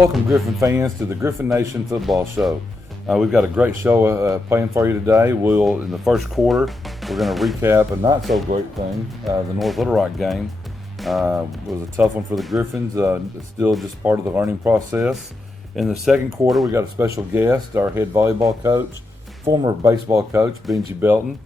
Welcome, Gryphon fans, to the Gryphon Nation Football Show. We've got a great show planned for you today. In the first quarter, we're going to recap a not-so-great thing, the North Little Rock game. It was a tough one for the Gryphons, still just part of the learning process. In the second quarter, we got a special guest, our head volleyball coach, former baseball coach, Benji Belton.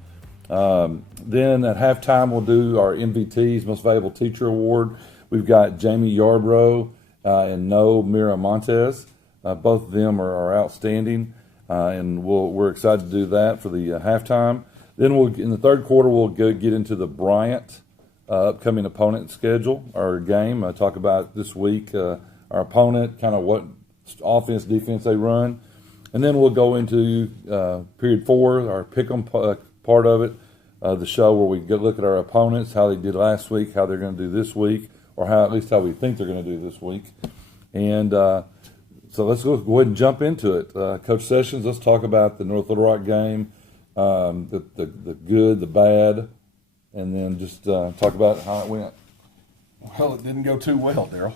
Then at halftime, we'll do our MVTs, Most Valuable Teacher Award. We've got Jamie Yarbrough and No Miramontes. Both of them are outstanding, and we're excited to do that for the halftime. Then in the third quarter, we'll get into the Bryant upcoming opponent schedule, our game. Talk about this week, our opponent, kind of what offense, defense they run. And then we'll go into period 4, our pick-em part of it, the show where we look at our opponents, how they did last week, how they're going to do this week, or at least how we think they're going to do this week. And so let's go ahead and jump into it. Coach Sessions, let's talk about the North Little Rock game, the good, the bad, and then just talk about how it went. Well, it didn't go too well, Daryl.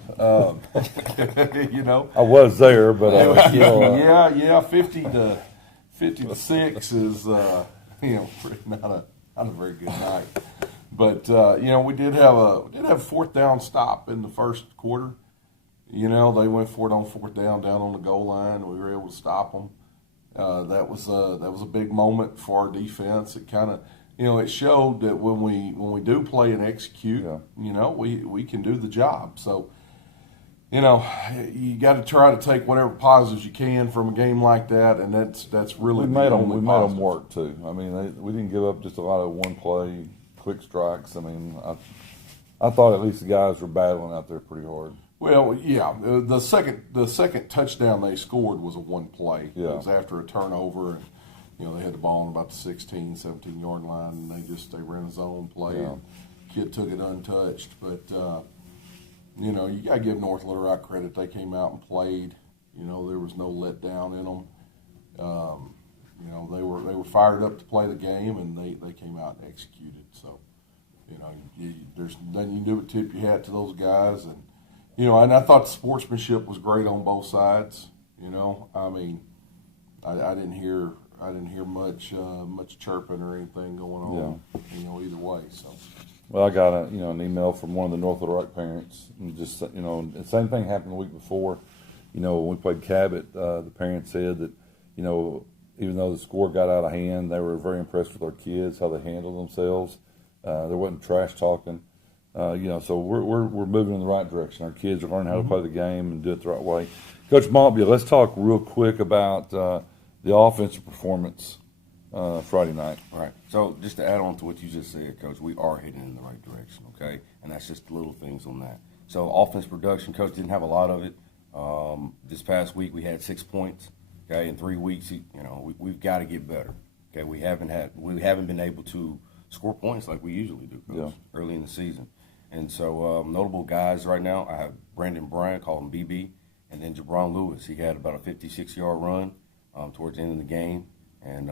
I was there, but yeah, 50-6 is not a very good night. But we did have a fourth down stop in the first quarter. They went for it on fourth down on the goal line. We were able to stop them. That was a big moment for our defense. It kind of it showed that when we do play and execute, we can do the job. So you got to try to take whatever positives you can from a game like that, and that's really we made them work too. I mean, we didn't give up just a lot of one play quick strikes. I mean, I thought at least the guys were battling out there pretty hard. Well, yeah, the second touchdown they scored was a one play. Yeah. It was after a turnover, and they had the ball on about the 16, 17-yard line, and they ran a zone play. Yeah. And kid took it untouched, but you got to give North Little Rock credit. They came out and played. There was no letdown in them. They were fired up to play the game, and they came out and executed. So, there's nothing you can do but tip your hat to those guys. And and I thought the sportsmanship was great on both sides. I mean, I didn't hear much chirping or anything going on. Yeah. Either way. So. Well, I got an email from one of the North Little Rock parents, and just the same thing happened the week before. When we played Cabot, the parents said that even though the score got out of hand, they were very impressed with our kids, how they handled themselves. There wasn't trash talking. So we're moving in the right direction. Our kids are learning how to play the game and do it the right way. Coach Maltby, let's talk real quick about the offensive performance Friday night. All right. So just to add on to what you just said, Coach, we are heading in the right direction, okay? And that's just the little things on that. So offense production, Coach didn't have a lot of it. This past week we had 6 points. Okay, in 3 weeks, we've got to get better. Okay, we haven't been able to score points like we usually do, Coach, early in the season. And so notable guys right now, I have Brandon Bryant, call him BB, and then Jabron Lewis. He had about a 56-yard run towards the end of the game. And,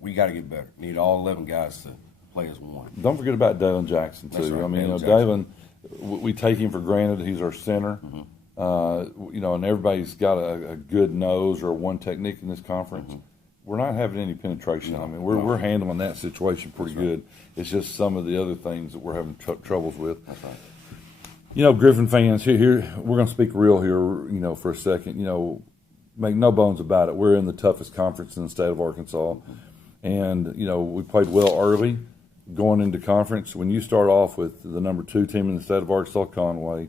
we got to get better. Need all 11 guys to play as one. Don't forget about Dalen Jackson, too. That's right, I mean, Dalen, we take him for granted. He's our center. Mm-hmm. And everybody's got a good nose or one technique in this conference. Mm-hmm. We're not having any penetration. No, I mean, we're handling that situation pretty good. It's just some of the other things that we're having troubles with. That's right. Gryphon fans, here we're going to speak real here, for a second. Make no bones about it. We're in the toughest conference in the state of Arkansas. Mm-hmm. And, we played well early going into conference. When you start off with the number 2 team in the state of Arkansas, Conway,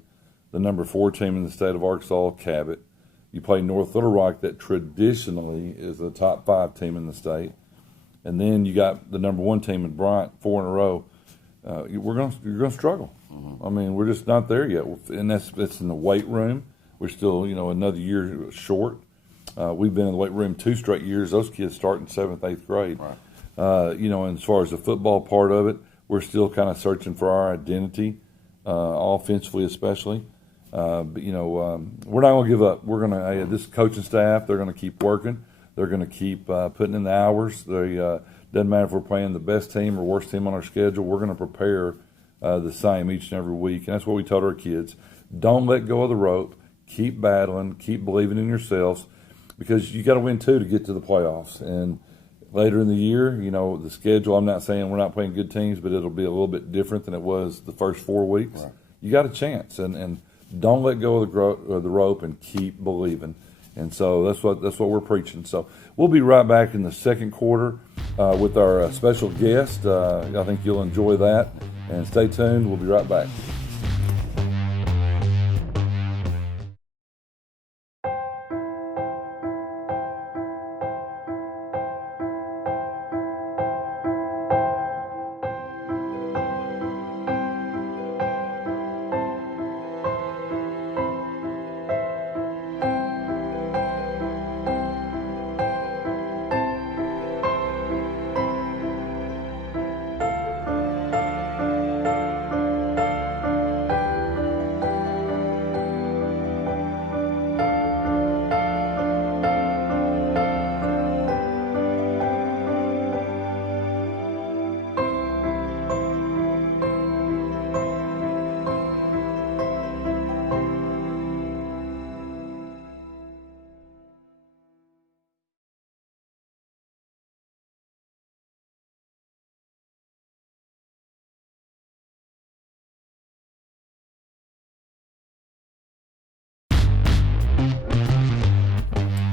the number 4 team in the state of Arkansas, Cabot, you play North Little Rock, that traditionally is a top 5 team in the state, and then you got the number 1 team in Bryant 4 in a row. You're going to struggle. Mm-hmm. I mean, we're just not there yet, and that's in the weight room. We're still another year short. We've been in the weight room 2 straight years. Those kids start in 7th, 8th grade. Right. And as far as the football part of it, we're still kind of searching for our identity, offensively especially. But we're not going to give up. We're going to this coaching staff. They're going to keep working. They're going to keep putting in the hours. They doesn't matter if we're playing the best team or worst team on our schedule. We're going to prepare the same each and every week, and that's what we told our kids. Don't let go of the rope. Keep battling. Keep believing in yourselves, because you got to win two to get to the playoffs. And later in the year, the schedule, I'm not saying we're not playing good teams, but it'll be a little bit different than it was the first 4 weeks. Right. You got a chance, and don't let go of the rope, and keep believing. And so that's what we're preaching. So we'll be right back in the second quarter with our special guest. I think you'll enjoy that. And stay tuned. We'll be right back.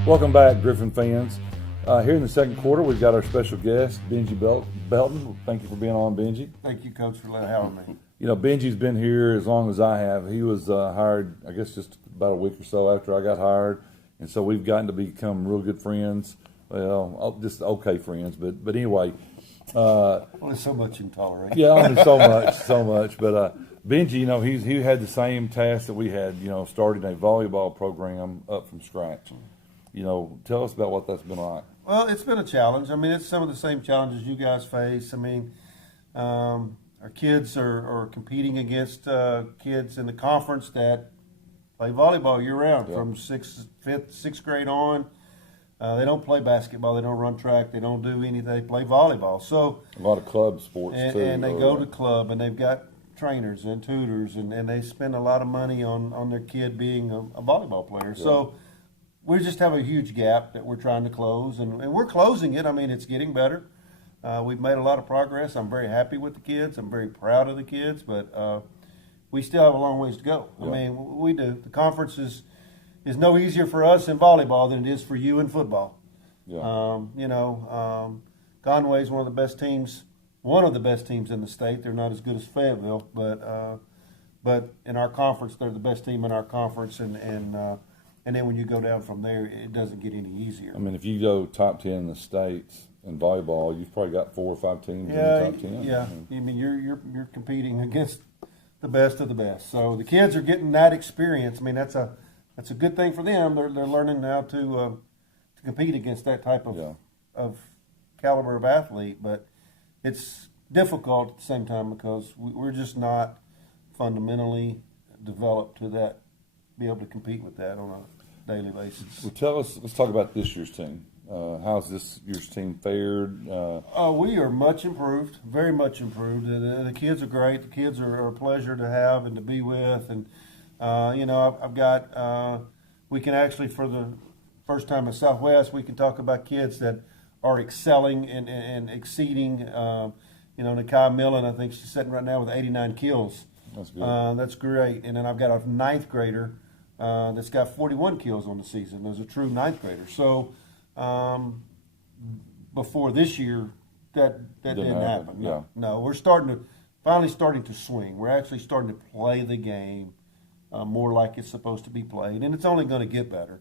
Welcome back, Gryphon fans. Here in the second quarter, we've got our special guest, Benji Belton. Thank you for being on, Benji. Thank you, Coach, for having me. Benji's been here as long as I have. He was hired, I guess, just about a week or so after I got hired, and so we've gotten to become real good friends. Well, just okay friends, but anyway. Only so much you can tolerate. Yeah, only so much. But Benji, he had the same task that we had. Starting a volleyball program up from scratch. Tell us about what that's been like. Well, it's been a challenge. I mean, it's some of the same challenges you guys face. I mean, our kids are competing against kids in the conference that play volleyball year-round from sixth grade on. They don't play basketball. They don't run track. They don't do anything. They play volleyball. So a lot of club sports, too. And they go to club, and they've got trainers and tutors, and they spend a lot of money on their kid being a volleyball player. Yeah. So we just have a huge gap that we're trying to close, and we're closing it. I mean, it's getting better. We've made a lot of progress. I'm very happy with the kids. I'm very proud of the kids, but we still have a long ways to go. Yeah. I mean, we do. The conference is no easier for us in volleyball than it is for you in football. Yeah. Conway is one of the best teams in the state. They're not as good as Fayetteville, but in our conference, they're the best team in our conference, and then when you go down from there, it doesn't get any easier. I mean, if you go top 10 in the states in volleyball, you've probably got 4 or 5 teams in the top 10. Yeah, I mean, you're competing against the best of the best. So the kids are getting that experience. I mean, that's a good thing for them. They're learning how to compete against that type of caliber of athlete. But it's difficult at the same time because we're just not fundamentally developed to be able to compete with that on a daily basis. Well, let's talk about this year's team. How's this year's team fared? We are much improved, very much improved. The kids are great. The kids are a pleasure to have and to be with. And, I've got, we can actually, for the first time in Southwest, we can talk about kids that are excelling and exceeding. Nakai Millen, I think she's sitting right now with 89 kills. That's good. That's great. And then I've got a 9th grader that's got 41 kills on the season. There's a true 9th grader. So before this year, that didn't happen. No, we're finally starting to swing. We're actually starting to play the game more like it's supposed to be played, and it's only going to get better.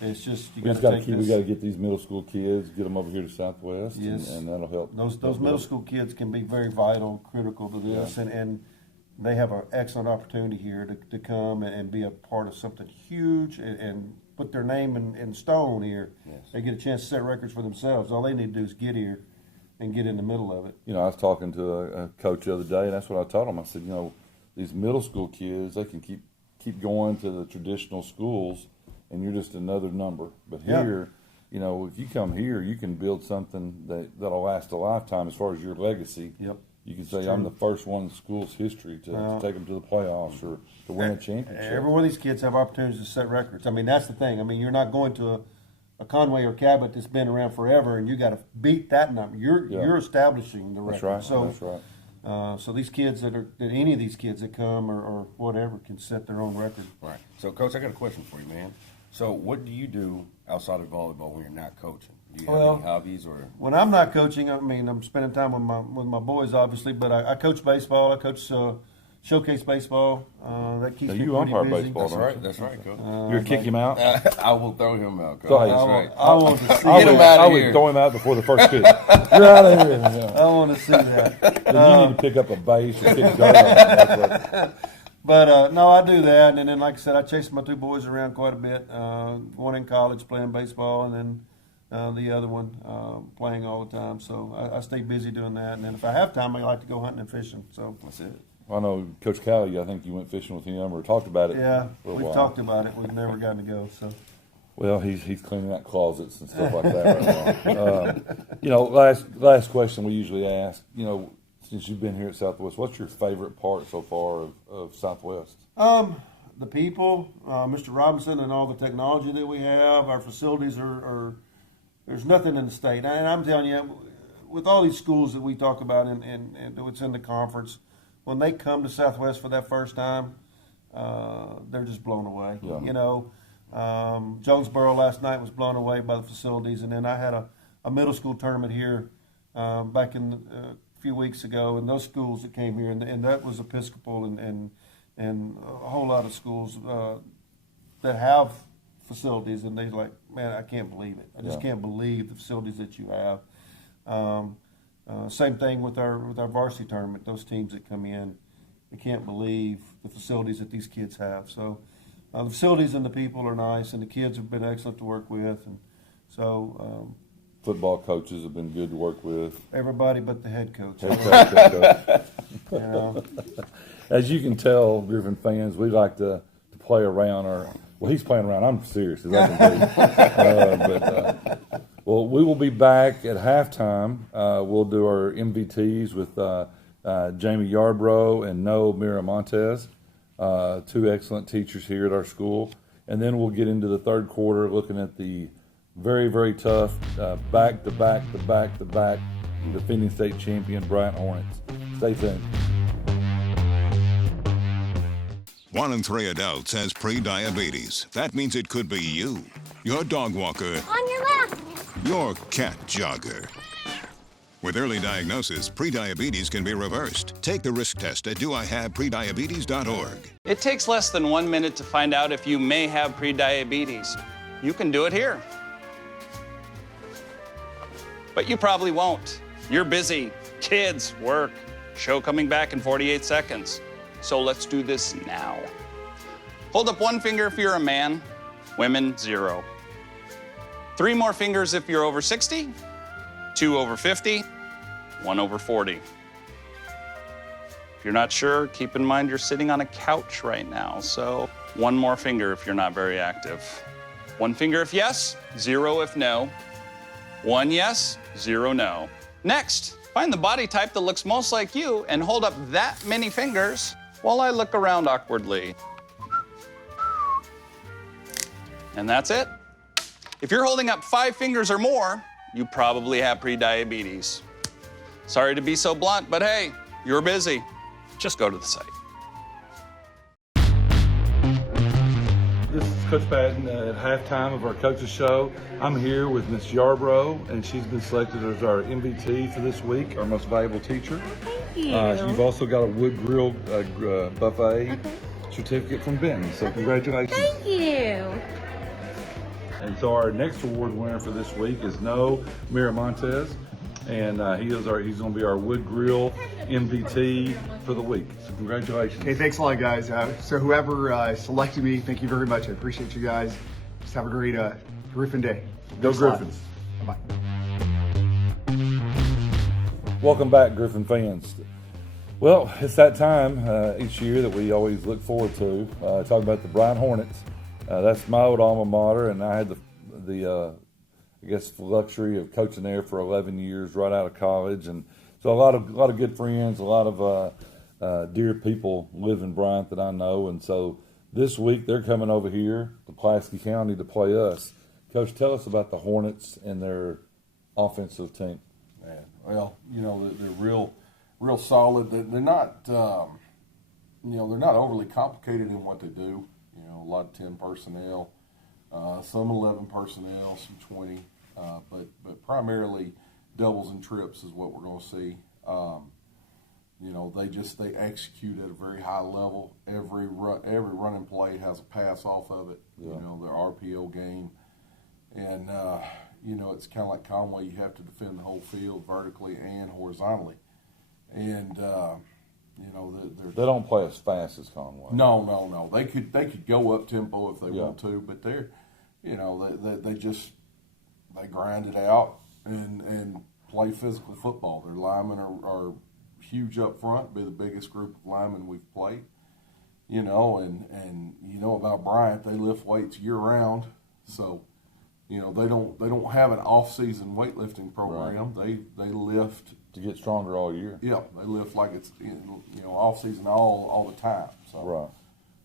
It's just we got to get these middle school kids, get them over here to Southwest, yes, and that'll help. Those middle school kids can be very vital, critical to this, and they have an excellent opportunity here to come and be a part of something huge and put their name in stone here. Yes. They get a chance to set records for themselves. All they need to do is get here and get in the middle of it. I was talking to a coach the other day, and that's what I taught him. I said, these middle school kids, they can keep going to the traditional schools, and you're just another number. But here, if you come here, you can build something that'll last a lifetime as far as your legacy. Yep. you can say I'm the first one in school's history to take them to the playoffs or to win a championship. Every one of these kids have opportunities to set records. I mean, that's the thing. I mean, you're not going to a Conway or Cabot that's been around forever, and you got to beat that number. You're establishing the record. That's right. That's right. So these kids that any of these kids that come or whatever can set their own record. Right. So, Coach, I got a question for you, man. So, what do you do outside of volleyball when you're not coaching? Do you have any hobbies or? When I'm not coaching, I mean, I'm spending time with my boys, obviously. But I coach baseball. I coach showcase baseball. That keeps me you pretty umpire busy. baseball, don't you? That's right, Coach. You'll kick him out? I will throw him out, Coach. Go ahead. That's right. I want to see. Get him out I of would here. throw him out before the first pitch. You're out of here. Yeah. I want to see that. Then you need to pick up a base or kick dirt on. But no, I do that, and then like I said, I chase my two boys around quite a bit. One in college playing baseball, and then the other one playing all the time. So I stay busy doing that, and then if I have time, I like to go hunting and fishing. So That's it. I know Coach Callie, I think you went fishing with him or talked about it. yeah, for a we've while. talked about it. We've never gotten to go. So Well, he's cleaning out closets and stuff like that right now. Last question we usually ask. Since you've been here at Southwest, what's your favorite part so far of Southwest? the people, Mr. Robinson, and all the technology that we have. Our facilities are there's nothing in the state. And I'm telling you, with all these schools that we talk about and what's in the conference, when they come to Southwest for that first time, they're just blown away. Yeah. You know, Jonesboro last night was blown away by the facilities, and then I had a middle school tournament here back in a few weeks ago, and those schools that came here, and that was Episcopal and a whole lot of schools that have facilities, and they're like, man, I can't believe it. I just can't believe the facilities that you have. Same thing with our varsity tournament. Those teams that come in, they can't believe the facilities that these kids have. So the facilities and the people are nice, and the kids have been excellent to work with, and so Football coaches have been good to work with. everybody but the head coach. Head coach. You know. As you can tell, Gryphon fans, we like to play around. Well, he's playing around. I'm serious as I can be. Well, we will be back at halftime. We'll do our MVTs with Jamie Yarbrough and Noah Miramontes, two excellent teachers here at our school. And then we'll get into the third quarter looking at the very, very tough back-to-back defending state champion Bryant Hornets. Stay tuned. 1 in 3 adults has pre-diabetes. That means it could be you, your dog walker, On your left. your cat jogger. With early diagnosis, pre-diabetes can be reversed. Take the risk test at doihaveprediabetes.org. It takes less than 1 minute to find out if you may have prediabetes. You can do it here. But you probably won't. You're busy. Kids, work, show coming back in 48 seconds. So let's do this now. Hold up 1 finger if you're a man, women, 0. 3 more fingers if you're over 60, 2 over 50, 1 over 40. If you're not sure, keep in mind you're sitting on a couch right now, so 1 more finger if you're not very active. 1 finger if yes, 0 if no. 1 yes, 0 no. Next, find the body type that looks most like you and hold up that many fingers while I look around awkwardly. And that's it. If you're holding up 5 fingers or more, you probably have prediabetes. Sorry to be so blunt, but hey, you're busy. Just go to the site. This is Coach Patton at halftime of our coaches show. I'm here with Miss Yarbrough, and she's been selected as our MVT for this week, our most valuable teacher. Thank you. You've also got a wood grill buffet certificate from Ben, so congratulations. Thank you. And so our next award winner for this week is Noah Miramontes, and he's going to be our wood grill MVT for the week. So congratulations. Okay, thanks a lot, guys. So whoever selected me, thank you very much. I appreciate you guys. Just have a great Gryphon day. Go Thanks a lot. Griffins. Bye-bye. Welcome back, Gryphon fans. Well, it's that time each year that we always look forward to, talking about the Bryant Hornets. That's my old alma mater, and I had the luxury of coaching there for 11 years right out of college. And So a lot of good friends, a lot of dear people live in Bryant that I know, and so this week they're coming over here to Pulaski County to play us. Coach, tell us about the Hornets and their offensive team. Man, well, they're real solid. They're not, they're not overly complicated in what they do. A lot of 10 personnel, some 11 personnel, some 20, but primarily doubles and trips is what we're going to see. They execute at a very high level. Every running play has a pass off of it. Yeah. Their RPO game, and it's kind of like Conway. You have to defend the whole field vertically and horizontally, and They don't play as fast as Conway. No. They could go up tempo if they Yeah. want to, but they're, they grind it out and play physical football. Their linemen are huge up front, be the biggest group of linemen we've played. And about Bryant, they lift weights year round, so they don't have an off season weightlifting program. Right. They lift To get stronger all year. Yeah, they lift like it's off season all the time. So Right.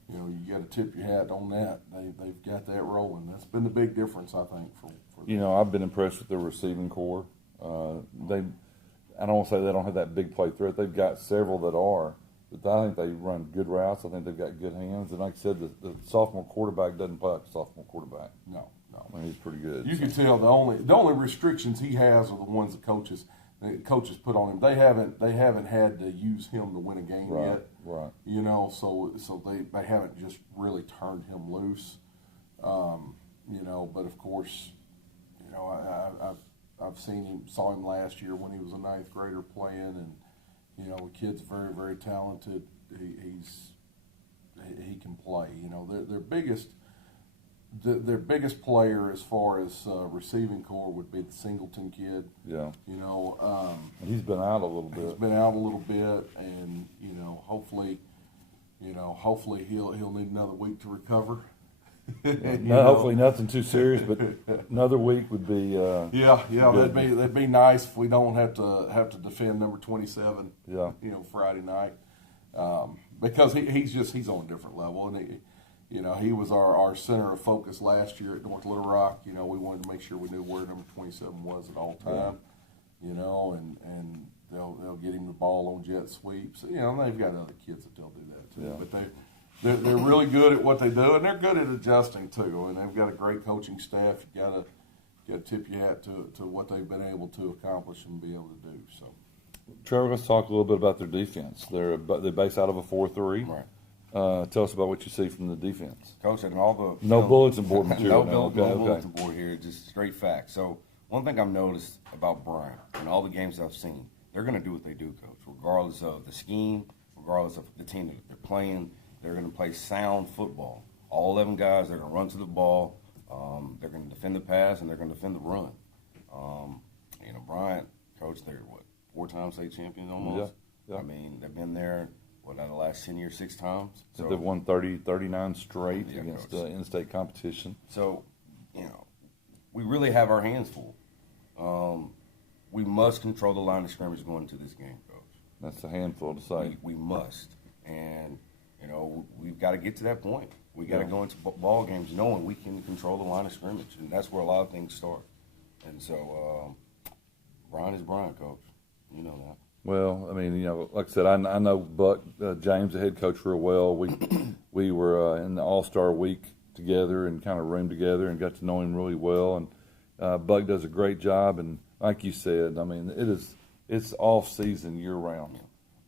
you got to tip your hat on that. They've got that rolling. That's been the big difference, I think. For I've been impressed with their receiving core. I don't want to say they don't have that big play threat. They've got several that are, but I think they run good routes. I think they've got good hands. And like I said, the sophomore quarterback doesn't play like a sophomore quarterback. No. I mean, he's pretty good. You can tell the only restrictions he has are the ones the coaches put on him. They haven't had to use him to win a game yet. Right. So they haven't just really turned him loose. But of course, I've saw him last year when he was a ninth grader playing, and the kid's very, very talented. He can play. Their biggest player as far as receiving core would be the Singleton kid. Yeah. And he's been out a little bit. He's been out a little bit, and hopefully he'll need another week to recover. Hopefully nothing too serious, but another week would be. Yeah, that'd be nice if we don't have to defend number 27. Yeah. Friday night, because he's on a different level, and he was our center of focus last year at North Little Rock. We wanted to make sure we knew where number 27 was at all time. And they'll get him the ball on jet sweeps. And they've got other kids that they'll do that too. Yeah. But they're really good at what they do, and they're good at adjusting too. And they've got a great coaching staff. You gotta tip your hat to what they've been able to accomplish and be able to do. So, Trevor, let's talk a little bit about their defense. They're based out of a 4-3. Right. Tell us about what you see from the defense. Coach, and all the bulletin board material. no Okay. bulletin board here, just straight facts. So one thing I've noticed about Bryant and all the games I've seen, they're going to do what they do, Coach, regardless of the scheme, regardless of the team that they're playing. They're going to play sound football. All 11 guys, they're going to run to the ball. They're going to defend the pass, and they're going to defend the run. Bryant, Coach, they're 4-time state champions almost. Yeah. I mean, they've been there, out of the last 10 years, 6 times. So they've won 39 straight against Coach. in-state competition. So, we really have our hands full. We must control the line of scrimmage going into this game, Coach. That's a handful to say. We must. And, we've got to get to that point. We got to go into ball games knowing we can control the line of scrimmage, and that's where a lot of things start. And so, Brian is Brian, Coach. You know that. Well, I mean, like I said, I know Buck James, the head coach, real well. We were in the All-Star week together and kind of roomed together and got to know him really well. And Buck does a great job. And like you said, I mean, it's off season year round.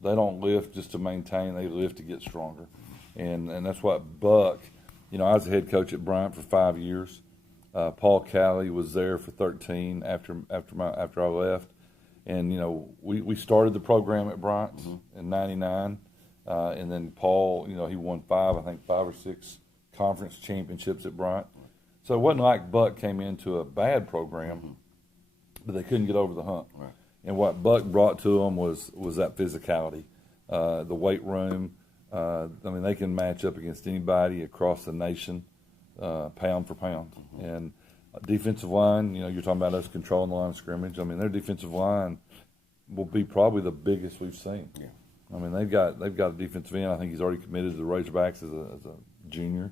They don't lift just to maintain; they lift to get stronger. And that's what Buck. I was the head coach at Bryant for 5 years. Paul Calley was there for 13 after I left. And, we started the program at Bryant in 99. And then Paul, he won 5 or 6 conference championships at Bryant. So it wasn't like Buck came into a bad program, but they couldn't get over the hump. Right. And what Buck brought to them was that physicality, the weight room. They can match up against anybody across the nation, pound for pound. And defensive line, you're talking about us controlling the line of scrimmage. Their defensive line will be probably the biggest we've seen. Yeah. I mean, they've got a defensive end. I think he's already committed to the Razorbacks as a junior.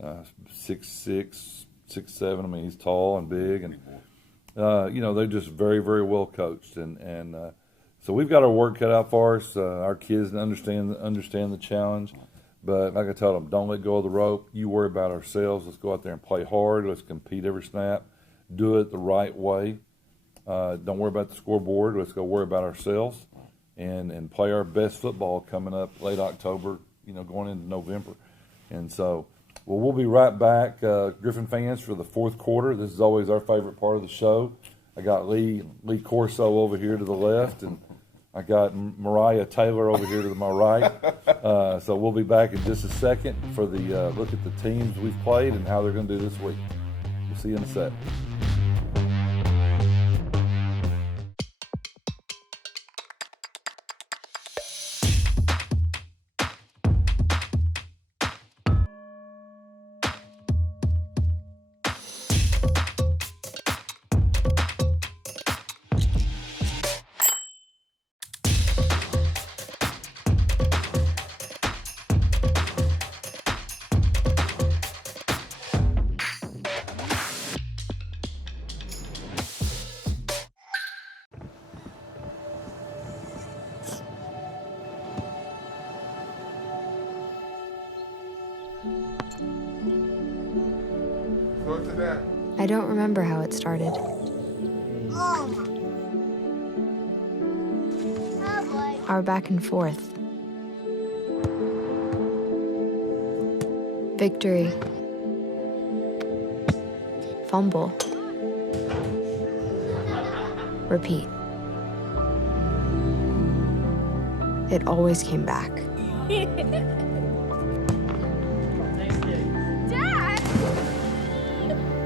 6'6", 6'7". I mean, he's tall and big, and they're just very, very well coached, and so we've got our work cut out for us. Our kids understand the challenge, but like I told them, don't let go of the rope. You worry about ourselves. Let's go out there and play hard. Let's compete every snap. Do it the right way. Don't worry about the scoreboard. Let's go worry about ourselves, and play our best football coming up late October. Going into November, and so. Well, we'll be right back, Gryphon fans, for the fourth quarter. This is always our favorite part of the show. I got Lee Corso over here to the left, and I got Mariah Taylor over here to my right. So we'll be back in just a second for the look at the teams we've played and how they're going to do this week. We'll see you in a sec. I don't remember how it started. Our back and forth. Victory. Fumble. Repeat. It always came back.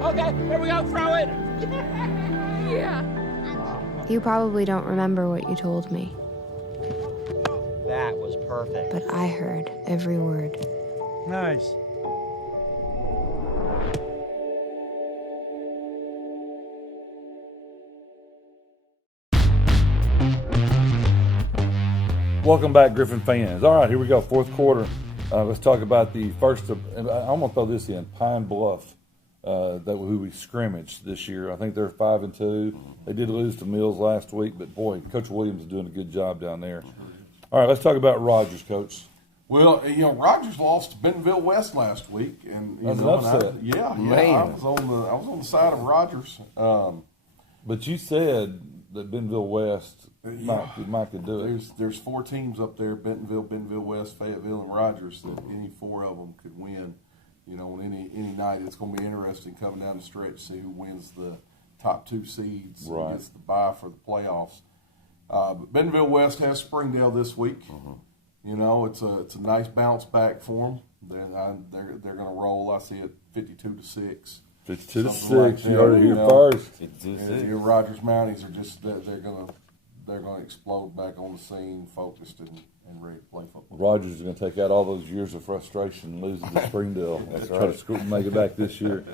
Okay, here we go, throw it! Yeah. You probably don't remember what you told me, That was perfect. but I heard every word. Nice. Welcome back, Gryphon fans. All right, here we go, fourth quarter. Let's talk about the first of, and I'm going to throw this in, Pine Bluff, who we scrimmaged this year. I think they're 5-2. They did lose to Mills last week, but boy, Coach Williams is doing a good job down there. All right, let's talk about Rogers, Coach. Well, Rogers lost to Bentonville West last week, and That's an upset. I was on the side of Rogers. But you said that Bentonville West might could do it. There's four teams up there: Bentonville West, Fayetteville, and Rogers. That any four of them could win. On any night, it's going to be interesting coming down the stretch to see who wins the top two seeds and gets the bye for the playoffs. But Bentonville West has Springdale this week. It's a nice bounce back for them. They're going to roll. I see it 52-6. 52-6. Like You heard it here first. Your Rogers Mounties are just they're going to explode back on the scene, focused and ready to play football. Rogers is going to take out all those years of frustration losing to Springdale. Try to make it back this year.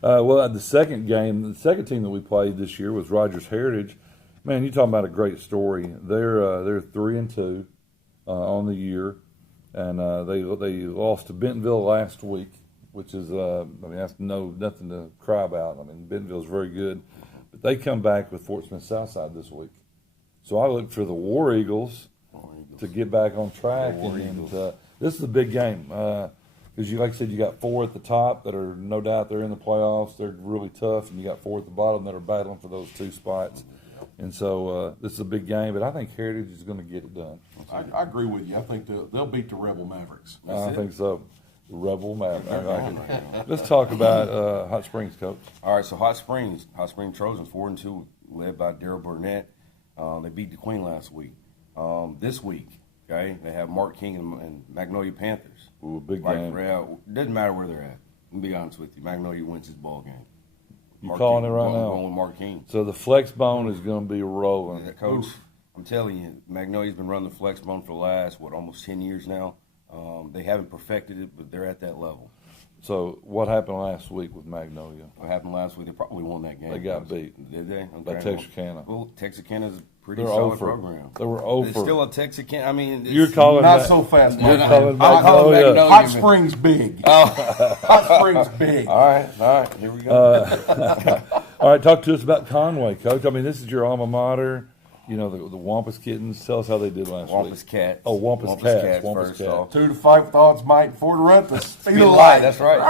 The second team that we played this year was Rogers Heritage. Man, you're talking about a great story. They're 3-2 on the year, and they lost to Bentonville last week, which is that's nothing to cry about. I mean, Bentonville's very good, but they come back with Fort Smith Southside this week. So I look for the War Eagles to get back on track, and this is a big game because like I said, you got four at the top that are no doubt they're in the playoffs. They're really tough, and you got four at the bottom that are battling for those two spots. And so this is a big game, but I think Heritage is going to get it done. I agree with you. I think they'll beat the Rebel Mavericks. I think so. The Rebel Mavericks. Let's talk about Hot Springs, Coach. All right, so Hot Springs Trojans 4-2, led by Daryl Burnett. They beat the Queen last week. This week, okay, they have Mark King and Magnolia Panthers. Ooh, big game. Doesn't matter where they're at. I'm going to be honest with you. Magnolia wins his ball game. You calling it right now? Going with Mark King. So the flex bone is going to be rolling. Yeah, Coach, I'm telling you, Magnolia's been running the flex bone for the last, almost 10 years now. They haven't perfected it, but they're at that level. So what happened last week with Magnolia? What happened last week? They probably won that game. They got beat. Did they? By Texarkana. Well, Texarkana's Pretty They're solid over. program. They were over. It's still a Texas. I mean, You're calling Not that- so fast, You're Mike. calling I'll call it Magnolia. Magnolia. Hot Springs big. Hot Springs big. All right. Here we go. All right, talk to us about Conway, Coach. I mean, this is your alma mater. You know, the Wampus Kittens. Tell us how they did last week. Wampus Cats. Oh, Wampus Cats. Wampus first Cats. off. 2 to 5 with odds, Mike. 4 to run the speed Speed of of light. light, that's right.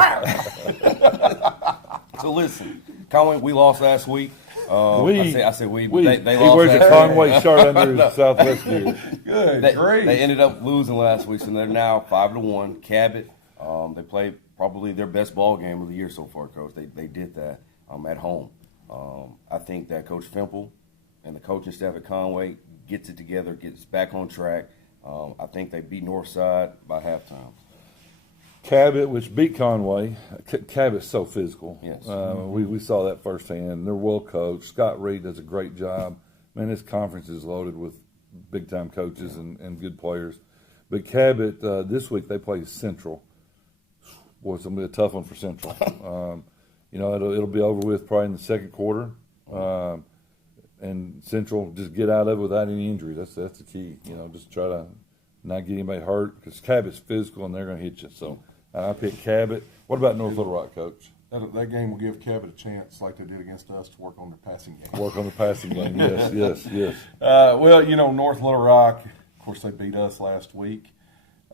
So listen, Conway, we lost last week. I say we. They he lost wears a last Conway shirt under his Southwest gear. Good They, grief. they ended up losing last week, so they're now 5-1. Cabot, they played probably their best ball game of the year so far, Coach. They did that at home. I think that Coach Fimple and the coaching staff at Conway gets it together, gets back on track. I think they beat Northside by halftime. Cabot, which beat Conway. Cabot's so physical. Yes. We saw that firsthand. They're well coached. Scott Reed does a great job. Man, this conference is loaded with big-time coaches and good players. But Cabot, this week they play Central. Boy, it's going to be a tough one for Central. You know, it'll be over with probably in the second quarter. And Central just get out of it without any injury. That's the key. You know, just try to not get anybody hurt because Cabot's physical and they're going to hit you. So I picked Cabot. What about North Little Rock, Coach? That game will give Cabot a chance, like they did against us, to work on their passing game. Work on the passing game. Yes. Well, you know, North Little Rock, of course, they beat us last week.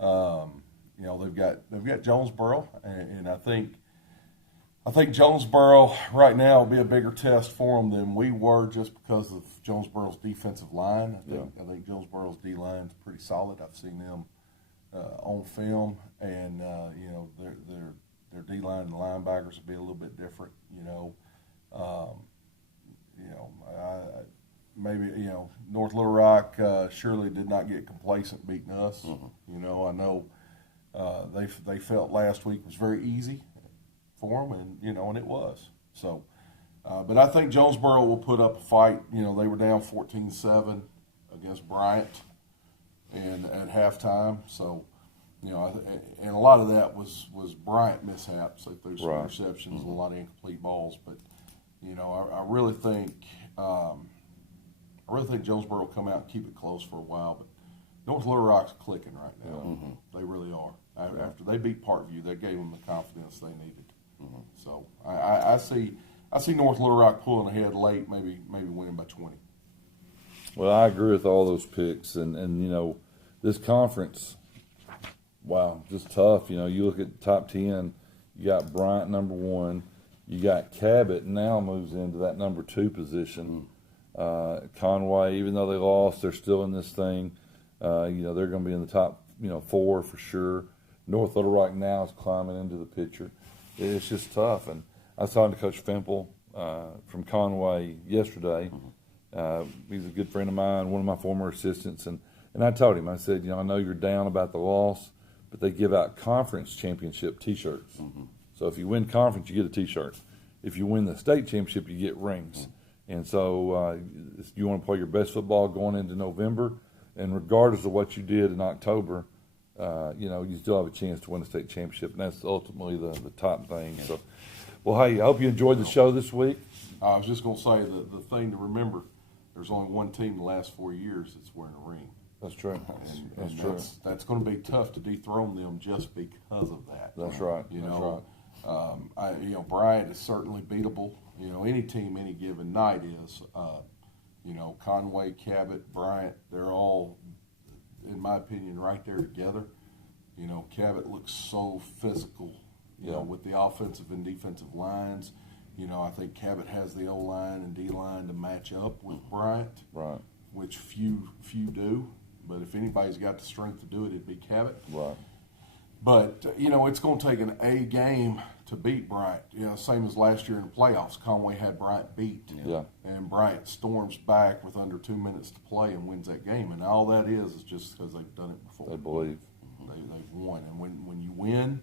You know, they've got Jonesboro, and I think Jonesboro right now will be a bigger test for them than we were, just because of Jonesboro's defensive line. I think Jonesboro's D line is pretty solid. I've seen them on film, and you know, their D line and linebackers will be a little bit different. Maybe North Little Rock surely did not get complacent beating us. You know, I know they felt last week was very easy for them, and it was. So, but I think Jonesboro will put up a fight. You know, they were down 14-7 against Bryant, and at halftime. So, you know, and a lot of that was Bryant mishaps. They threw some interceptions, a lot of incomplete balls. But you know, I really think Jonesboro will come out and keep it close for a while. But North Little Rock's clicking right now. They really are. After they beat Parkview, that gave them the confidence they needed. So I see North Little Rock pulling ahead late, maybe winning by 20. Well, I agree with all those picks, and you know, this conference, wow, just tough. You know, you look at the top 10, you got Bryant number 1, you got Cabot now moves into that number 2 position. Conway, even though they lost, they're still in this thing. You know, they're going to be in the top 4 for sure. North Little Rock now is climbing into the picture. It's just tough, and I was talking to Coach Fimple from Conway yesterday. He's a good friend of mine, one of my former assistants, and I told him, I said, I know you're down about the loss, but they give out conference championship T-shirts. So if you win conference, you get a T-shirt. If you win the state championship, you get rings. And so you want to play your best football going into November, and regardless of what you did in October, you still have a chance to win the state championship, and that's ultimately the top thing. So, well, hey, I hope you enjoyed the show this week. I was just going to say the thing to remember, there's only one team in the last 4 years that's wearing a ring. That's true. That's true. That's going to be tough to dethrone them just because of that. That's right. Bryant is certainly beatable. Any team, any given night is. Conway, Cabot, Bryant, they're all, in my opinion, right there together. Cabot looks so physical, with the offensive and defensive lines. I think Cabot has the O-line and D-line to match up with Bryant, right? Which few do. But if anybody's got the strength to do it, it'd be Cabot. Right. But, it's going to take an A game to beat Bryant. Same as last year in the playoffs. Conway had Bryant beat. Yeah. And Bryant storms back with under 2 minutes to play and wins that game. And all that is just because they've done it before. They believe. They've won. And when you win,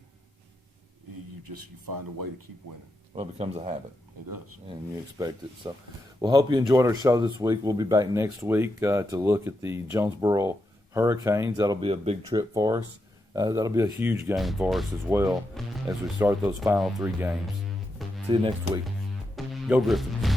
you find a way to keep winning. Well, it becomes a habit. It does. And you expect it. So, well, hope you enjoyed our show this week. We'll be back next week to look at the Jonesboro Hurricanes. That'll be a big trip for us. That'll be a huge game for us as well as we start those final 3 games. See you next week. Go Gryphons.